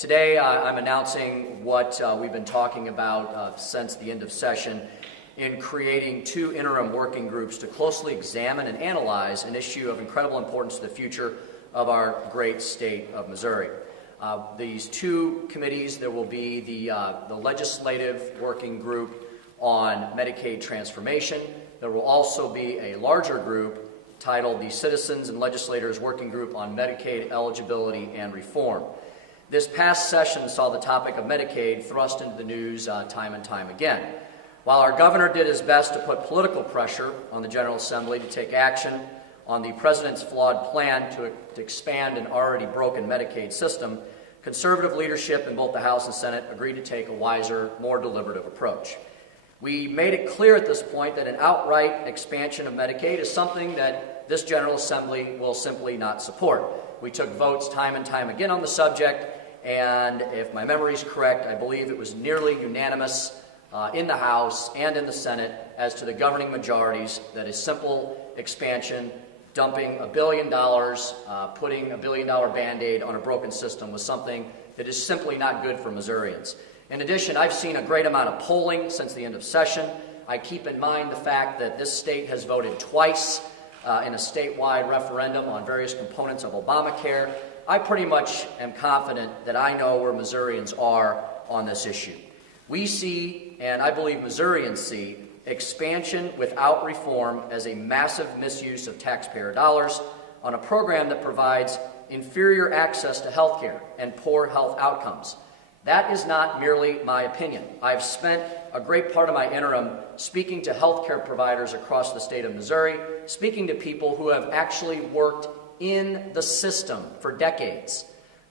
Today, I'm announcing what we've been talking about since the end of session in creating two interim working groups to closely examine and analyze an issue of incredible importance to the future of our great state of Missouri. These two committees, there will be the legislative working group on Medicaid transformation. There will also be a larger group titled the Citizens and Legislators Working Group on Medicaid Eligibility and Reform. This past session saw the topic of Medicaid thrust into the news time and time again. While our governor did his best to put political pressure on the General Assembly to take action on the president's flawed plan to expand an already broken Medicaid system, conservative leadership in both the House and Senate agreed to take a wiser, more deliberative approach. We made it clear at this point that an outright expansion of Medicaid is something that this General Assembly will simply not support. We took votes time and time again on the subject, and if my memory is correct, I believe it was nearly unanimous in the House and in the Senate as to the governing majorities that a simple expansion, dumping $1 billion, putting $1 billion Band-Aid on a broken system was something that is simply not good for Missourians. In addition, I've seen a great amount of polling since the end of session. I keep in mind the fact that this state has voted twice in a statewide referendum on various components of Obamacare. I pretty much am confident that I know where Missourians are on this issue. We see, and I believe Missourians see, expansion without reform as a massive misuse of taxpayer dollars on a program that provides inferior access to health care and poor health outcomes. That is not merely my opinion. I've spent a great part of my interim speaking to healthcare providers across the state of Missouri, speaking to people who have actually worked in the system for decades.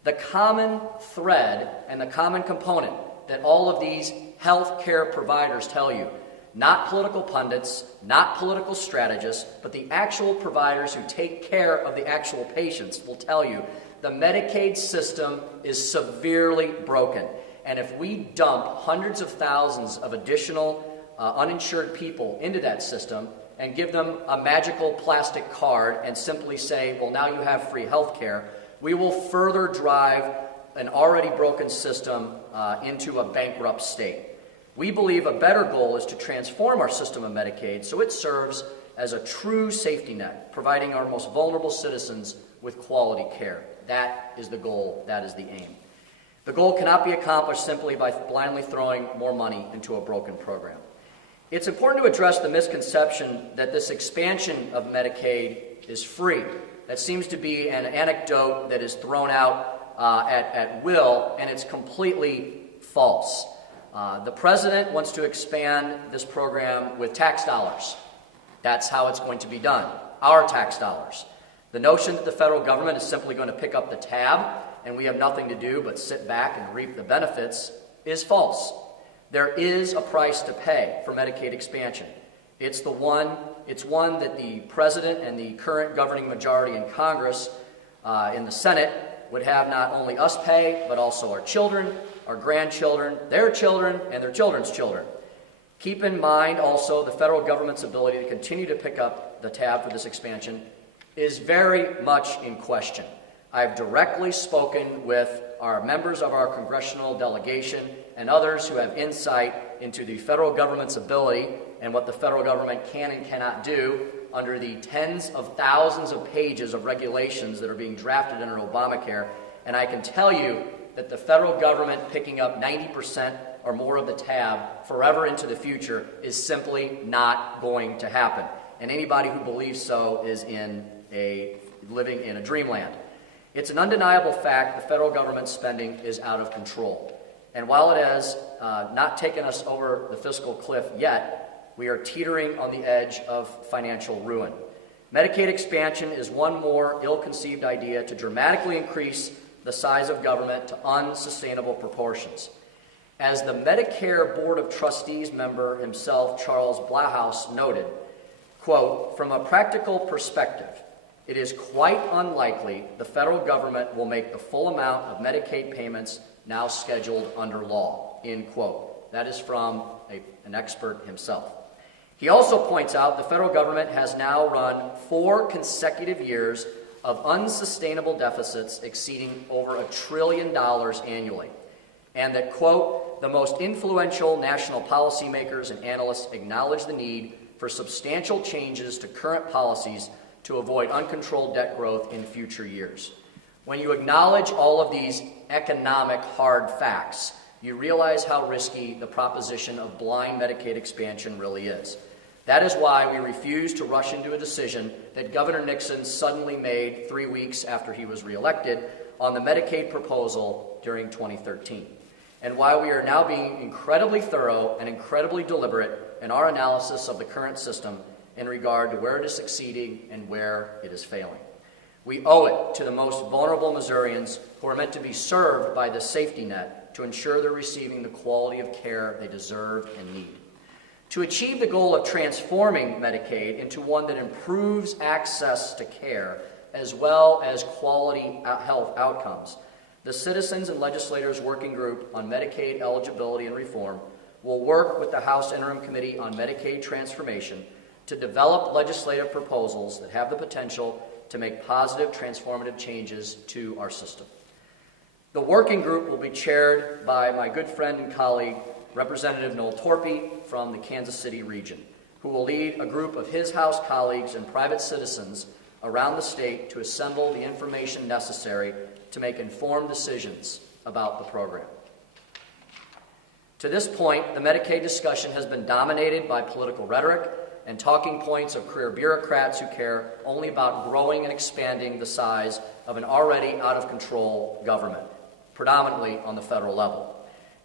The common thread and the common component that all of these healthcare providers tell you, not political pundits, not political strategists, but the actual providers who take care of the actual patients will tell you the Medicaid system is severely broken. And if we dump hundreds of thousands of additional uninsured people into that system and give them a magical plastic card and simply say, well, now you have free health care, we will further drive an already broken system into a bankrupt state. We believe a better goal is to transform our system of Medicaid so it serves as a true safety net, providing our most vulnerable citizens with quality care. That is the goal. That is the aim. The goal cannot be accomplished simply by blindly throwing more money into a broken program. It's important to address the misconception that this expansion of Medicaid is free. That seems to be an anecdote that is thrown out at will, and it's completely false. The president wants to expand this program with tax dollars. That's how it's going to be done, our tax dollars. The notion that the federal government is simply going to pick up the tab and we have nothing to do but sit back and reap the benefits is false. There is a price to pay for Medicaid expansion. It's one that the president and the current governing majority in Congress, in the Senate, would have not only us pay, but also our children, our grandchildren, their children, and their children's children. Keep in mind also the federal government's ability to continue to pick up the tab for this expansion is very much in question. I've directly spoken with our members of our congressional delegation and others who have insight into the federal government's ability and what the federal government can and cannot do under the tens of thousands of pages of regulations that are being drafted under Obamacare. And I can tell you that the federal government picking up 90% or more of the tab forever into the future is simply not going to happen. And anybody who believes so is living in a dreamland. It's an undeniable fact the federal government's spending is out of control. And while it has not taken us over the fiscal cliff yet, we are teetering on the edge of financial ruin. Medicaid expansion is one more ill-conceived idea to dramatically increase the size of government to unsustainable proportions. As the Medicare Board of Trustees member himself, Charles Blahouse, noted, quote, "From a practical perspective, it is quite unlikely the federal government will make the full amount of Medicaid payments now scheduled under law," end quote. That is from an expert himself. He also points out the federal government has now run 4 consecutive years of unsustainable deficits exceeding over $1 trillion annually, and that, quote, the most influential national policymakers and analysts acknowledge the need for substantial changes to current policies to avoid uncontrolled debt growth in future years. When you acknowledge all of these economic hard facts, you realize how risky the proposition of blind Medicaid expansion really is. That is why we refuse to rush into a decision that Governor Nixon suddenly made 3 weeks after he was reelected on the Medicaid proposal during 2013, and why we are now being incredibly thorough and incredibly deliberate in our analysis of the current system in regard to where it is succeeding and where it is failing. We owe it to the most vulnerable Missourians who are meant to be served by this safety net to ensure they're receiving the quality of care they deserve and need. To achieve the goal of transforming Medicaid into one that improves access to care as well as quality health outcomes, the Citizens and Legislators Working Group on Medicaid Eligibility and Reform will work with the House Interim Committee on Medicaid Transformation to develop legislative proposals that have the potential to make positive transformative changes to our system. The working group will be chaired by my good friend and colleague, Representative Noel Torpy from the Kansas City region, who will lead a group of his House colleagues and private citizens around the state to assemble the information necessary to make informed decisions about the program. To this point, the Medicaid discussion has been dominated by political rhetoric and talking points of career bureaucrats who care only about growing and expanding the size of an already out-of-control government, predominantly on the federal level.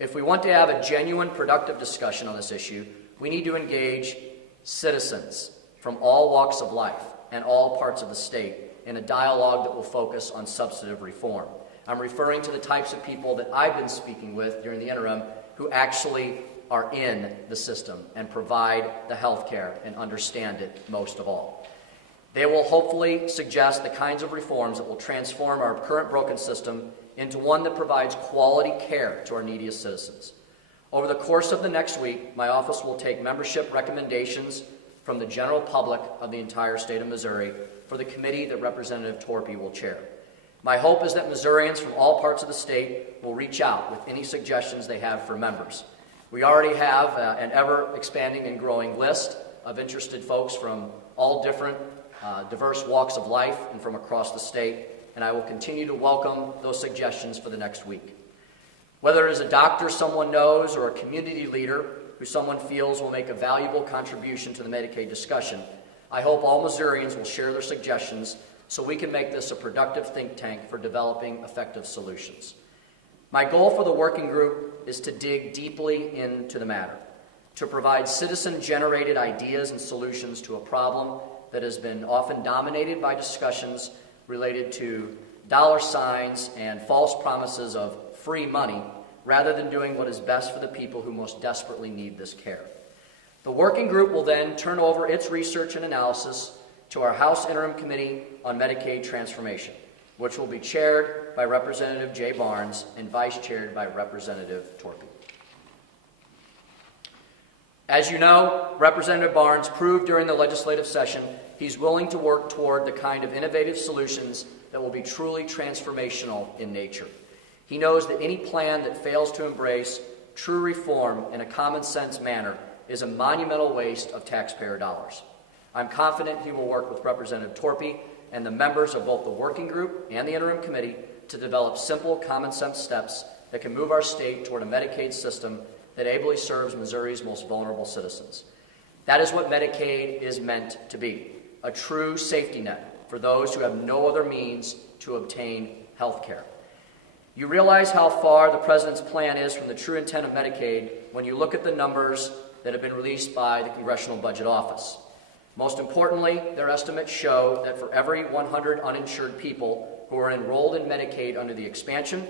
If we want to have a genuine, productive discussion on this issue, we need to engage citizens from all walks of life and all parts of the state in a dialogue that will focus on substantive reform. I'm referring to the types of people that I've been speaking with during the interim who actually are in the system and provide the health care and understand it most of all. They will hopefully suggest the kinds of reforms that will transform our current broken system into one that provides quality care to our neediest citizens. Over the course of the next week, my office will take membership recommendations from the general public of the entire state of Missouri for the committee that Representative Torpy will chair. My hope is that Missourians from all parts of the state will reach out with any suggestions they have for members. We already have an ever-expanding and growing list of interested folks from all different diverse walks of life and from across the state, and I will continue to welcome those suggestions for the next week. Whether it is a doctor someone knows or a community leader who someone feels will make a valuable contribution to the Medicaid discussion, I hope all Missourians will share their suggestions so we can make this a productive think tank for developing effective solutions. My goal for the working group is to dig deeply into the matter, to provide citizen-generated ideas and solutions to a problem that has been often dominated by discussions related to dollar signs and false promises of free money, rather than doing what is best for the people who most desperately need this care. The working group will then turn over its research and analysis to our House Interim Committee on Medicaid Transformation, which will be chaired by Representative Jay Barnes and vice-chaired by Representative Torpy. As you know, Representative Barnes proved during the legislative session he's willing to work toward the kind of innovative solutions that will be truly transformational in nature. He knows that any plan that fails to embrace true reform in a common-sense manner is a monumental waste of taxpayer dollars. I'm confident he will work with Representative Torpy and the members of both the working group and the interim committee to develop simple, common-sense steps that can move our state toward a Medicaid system that ably serves Missouri's most vulnerable citizens. That is what Medicaid is meant to be, a true safety net for those who have no other means to obtain health care. You realize how far the President's plan is from the true intent of Medicaid when you look at the numbers that have been released by the Congressional Budget Office. Most importantly, their estimates show that for every 100 uninsured people who are enrolled in Medicaid under the expansion,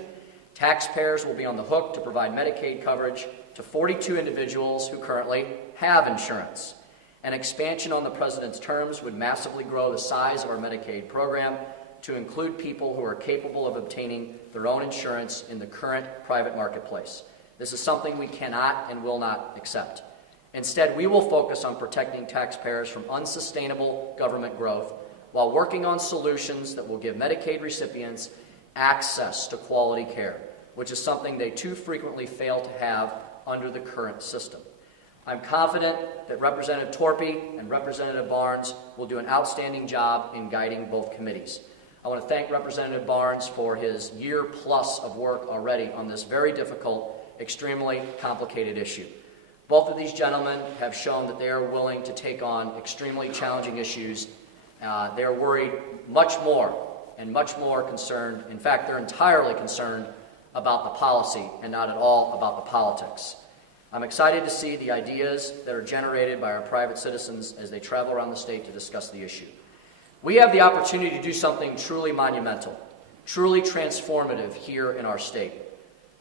taxpayers will be on the hook to provide Medicaid coverage to 42 individuals who currently have insurance. An expansion on the President's terms would massively grow the size of our Medicaid program to include people who are capable of obtaining their own insurance in the current private marketplace. This is something we cannot and will not accept. Instead, we will focus on protecting taxpayers from unsustainable government growth while working on solutions that will give Medicaid recipients access to quality care, which is something they too frequently fail to have under the current system. I'm confident that Representative Torpey and Representative Barnes will do an outstanding job in guiding both committees. I want to thank Representative Barnes for his year plus of work already on this very difficult, extremely complicated issue. Both of these gentlemen have shown that they are willing to take on extremely challenging issues. They are worried much more concerned. In fact, they're entirely concerned about the policy and not at all about the politics. I'm excited to see the ideas that are generated by our private citizens as they travel around the state to discuss the issue. We have the opportunity to do something truly monumental, truly transformative here in our state.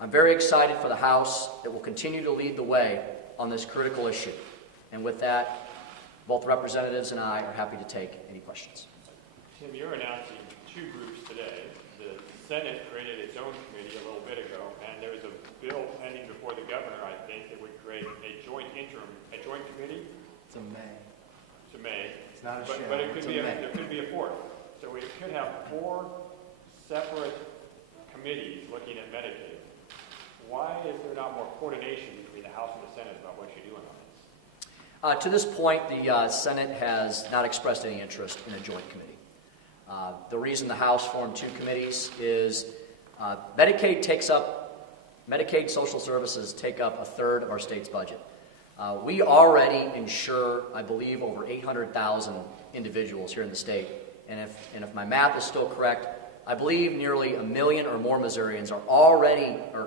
I'm very excited for the House that will continue to lead the way on this critical issue. And with that, both representatives and I are happy to take any questions. Tim, you're announcing two groups today. The Senate created its own committee a little bit ago, and there's a bill pending before the governor, I think, that would create a joint committee. It's a May. It's a May. It's not a but, sham. but it could it's be a May. there could be a fourth. So we could have four separate committees looking at Medicaid. Why is there not more coordination between the House and the Senate about what you're doing on this? To this point, the Senate has not expressed any interest in a joint committee. The reason the House formed two committees is Medicaid social services take up a third of our state's budget. We already insure, I believe, over 800,000 individuals here in the state. And if my math is still correct, I believe nearly 1 million or more Missourians are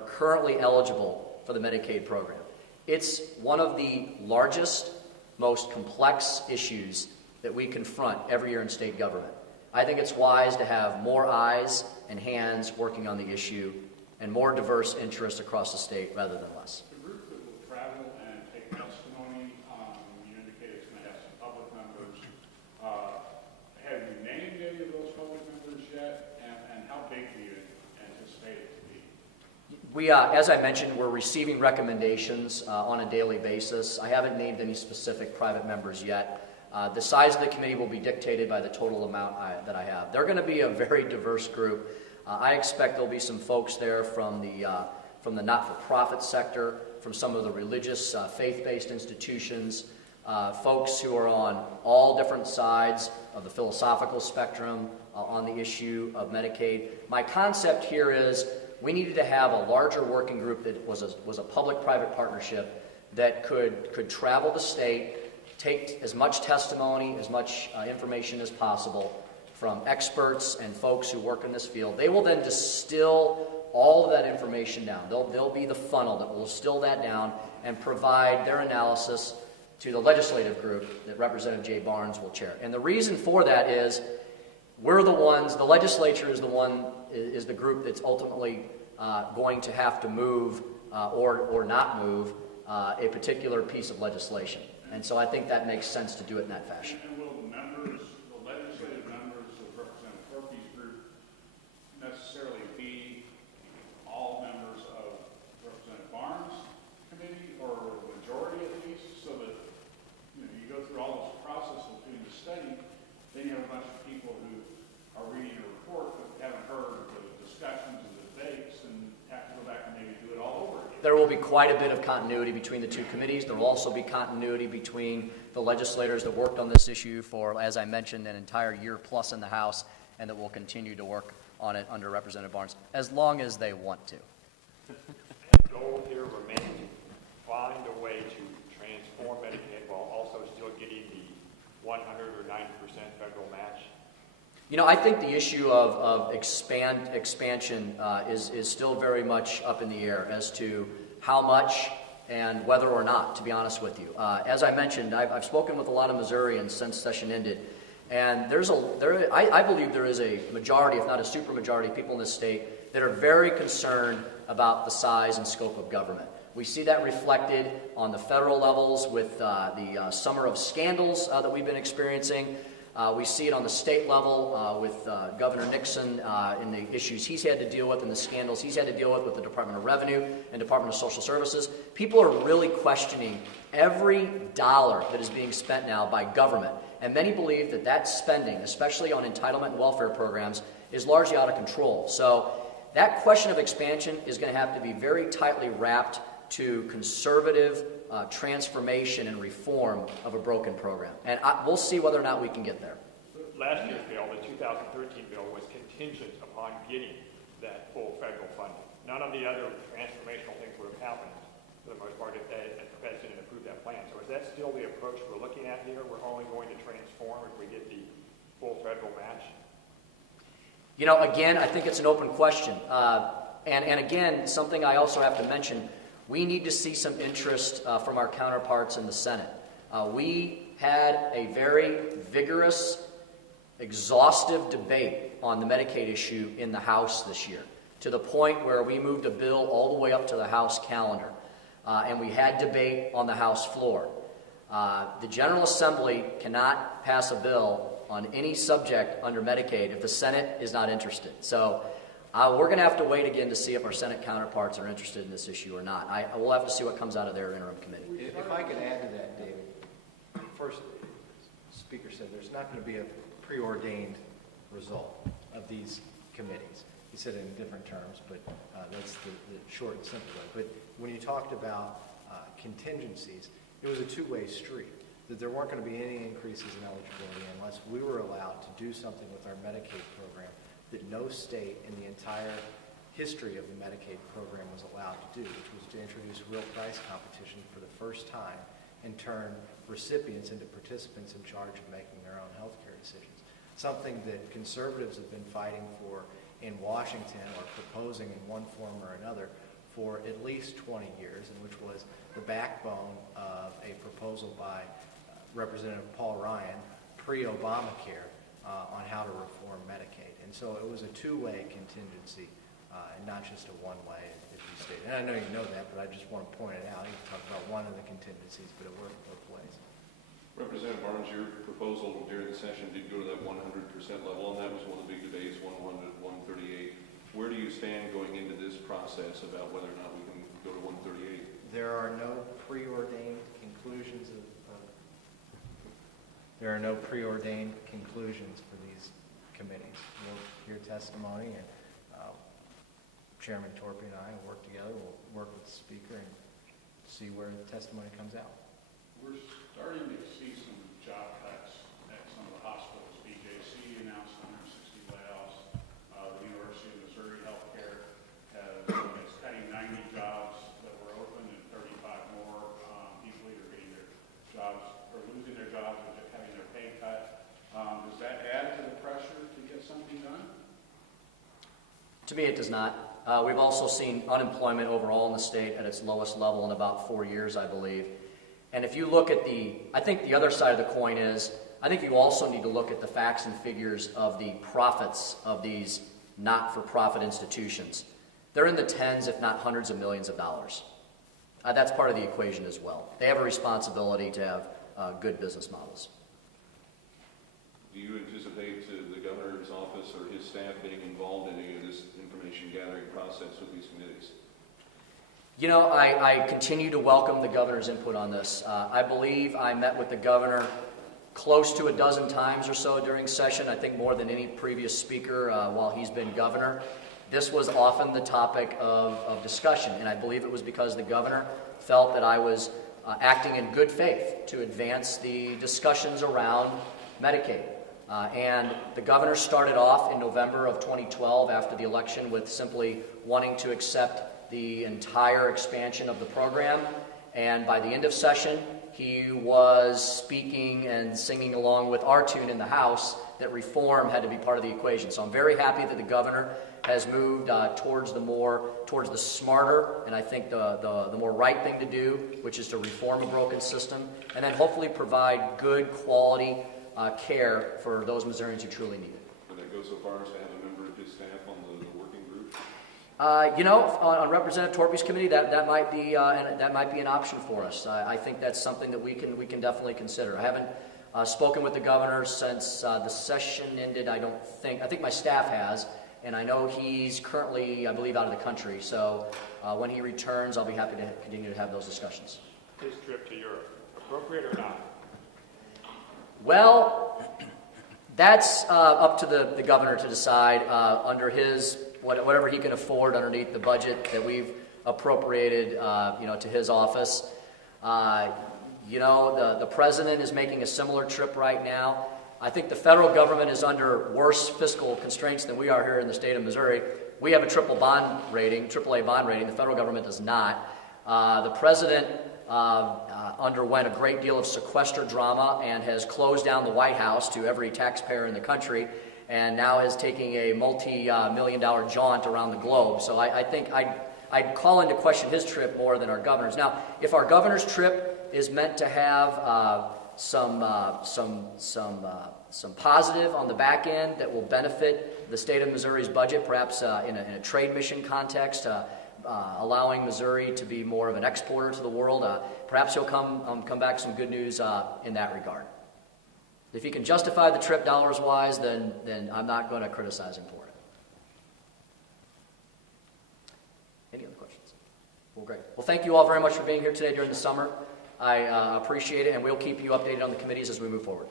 currently eligible for the Medicaid program. It's one of the largest, most complex issues that we confront every year in state government. I think it's wise to have more eyes and hands working on the issue and more diverse interests across the state rather than less. The group that will travel and take testimony, you indicated it's going to have some public members. Have you named any of those public members yet? And how big do you anticipate it to be? We, as I mentioned, we're receiving recommendations on a daily basis. I haven't named any specific private members yet. The size of the committee will be dictated by the total amount that I have. They're going to be a very diverse group. I expect there'll be some folks there from the not-for-profit sector, from some of the religious, faith-based institutions, folks who are on all different sides of the philosophical spectrum on the issue of Medicaid. My concept here is we needed to have a larger working group that was a public-private partnership that could travel the state, take as much testimony, as much information as possible from experts and folks who work in this field. They will then distill all of that information down. They'll be the funnel that will distill that down and provide their analysis to the legislative group that Representative Jay Barnes will chair. And the reason for that is we're the ones, the legislature is the group that's ultimately going to have to move or not move a particular piece of legislation. And so I think that makes sense to do it in that fashion. And will the legislative members of Representative Torpey's group necessarily be all members of Representative Barnes' committee, or a majority at least, so that you go through all this process of doing the study, then you have a bunch of people who are reading a report but haven't heard the discussions and debates and have to go back and maybe do it all over again. There will be quite a bit of continuity between the two committees. There will also be continuity between the legislators that worked on this issue for, as I mentioned, an entire year plus in the House, and that will continue to work on it under Representative Barnes, as long as they want to. The goal here remains to find a way to transform Medicaid while also still getting the 100 or 90% federal match. I think the issue of expansion is still very much up in the air as to how much and whether or not, to be honest with you. As I mentioned, I've spoken with a lot of Missourians since session ended, and I believe there is a majority, if not a supermajority, of people in this state that are very concerned about the size and scope of government. We see that reflected on the federal levels with the summer of scandals that we've been experiencing. We see it on the state level with Governor Nixon and the issues he's had to deal with and the scandals he's had to deal with the Department of Revenue and Department of Social Services. People are really questioning every dollar that is being spent now by government. And many believe that that spending, especially on entitlement and welfare programs, is largely out of control. So that question of expansion is going to have to be very tightly wrapped to conservative transformation and reform of a broken program. And we'll see whether or not we can get there. Last year's bill, the 2013 bill, was contingent upon getting that full federal funding. None of the other transformational things would have happened, for the most part, if the president had approved that plan. So is that still the approach we're looking at here? We're only going to transform if we get the full federal match? You know, again, I think it's an open question. And again, something I also have to mention, we need to see some interest from our counterparts in the Senate. We had a very vigorous, exhaustive debate on the Medicaid issue in the House this year, to the point where we moved a bill all the way up to the House calendar. And we had debate on the House floor. The General Assembly cannot pass a bill on any subject under Medicaid if the Senate is not interested. So we're going to have to wait again to see if our Senate counterparts are interested in this issue or not. I will have to see what comes out of their interim committee. If I could add to that, David. First, the Speaker said there's not going to be a preordained result of these committees. He said it in different terms, but that's the short and simple way. But when you talked about contingencies, it was a two-way street, that there weren't going to be any increases in eligibility unless we were allowed to do something with our Medicaid program that no state in the entire history of the Medicaid program was allowed to do, which was to introduce real price competition for the first time and turn recipients into participants in charge of making their own health care decisions. Something that conservatives have been fighting for in Washington or proposing in one form or another for at least 20 years, and which was the backbone of a proposal by Representative Paul Ryan pre-Obamacare on how to reform Medicaid. And so it was a two-way contingency and not just a one-way, as you stated. And I know you know that, but I just want to point it out. You talk about one of the contingencies, but it worked both ways. Representative Barnes, your proposal during the session did go to that 100% level, and that was one of the big debates, 101 to 138. Where do you stand going into this process about whether or not we can go to 138? There are no preordained conclusions for these committees. We'll hear testimony, and Chairman Torpy and I will work together. We'll work with the Speaker and see where the testimony comes out. We're starting to see some job cuts at some of the hospitals. BJC announced 160 layoffs. The University of Missouri Healthcare is cutting 90 jobs that were open and 35 more people either getting their jobs or losing their jobs or just having their pay cut. Does that add to the pressure to get something done? To me, it does not. We've also seen unemployment overall in the state at its lowest level in about 4 years, I believe. And if you look at I think the other side of the coin is, I think you also need to look at the facts and figures of the profits of these not-for-profit institutions. They're in the tens, if not hundreds of millions of dollars. That's part of the equation as well. They have a responsibility to have good business models. Do you anticipate the governor's office or his staff getting involved in any of this information gathering process with these committees? You know, I continue to welcome the governor's input on this. I believe I met with the governor close to a dozen times or so during session, I think more than any previous speaker while he's been governor. This was often the topic of discussion, and I believe it was because the governor felt that I was acting in good faith to advance the discussions around Medicaid. And the governor started off in November of 2012 after the election with simply wanting to accept the entire expansion of the program. And by the end of session, he was speaking and singing along with our tune in the House that reform had to be part of the equation. So I'm very happy that the governor has moved towards the smarter, and I think the more right thing to do, which is to reform a broken system, and then hopefully provide good quality care for those Missourians who truly need it. Would that go so far as to have a member of his staff on the working group? On Representative Torpy's committee, that might be an option for us. I think that's something that we can definitely consider. I haven't spoken with the governor since the session ended. I think my staff has, and I know he's currently, I believe, out of the country. So when he returns, I'll be happy to continue to have those discussions. His trip to Europe, appropriate or not? Well, that's up to the governor to decide under his, whatever he can afford underneath the budget that we've appropriated, to his office. The president is making a similar trip right now. I think the federal government is under worse fiscal constraints than we are here in the state of Missouri. We have a AAA bond rating. The federal government does not. The president underwent a great deal of sequester drama and has closed down the White House to every taxpayer in the country, and now is taking a multi-million-dollar jaunt around the globe. So I think I'd call into question his trip more than our governor's. Now, if our governor's trip is meant to have some positive on the back end that will benefit the state of Missouri's budget, perhaps in a trade mission context, allowing Missouri to be more of an exporter to the world, perhaps he'll come back some good news in that regard. If he can justify the trip dollars-wise, then I'm not going to criticize him for it. Any other questions? Well, great. Well, thank you all very much for being here today during the summer. I appreciate it, and we'll keep you updated on the committees as we move forward.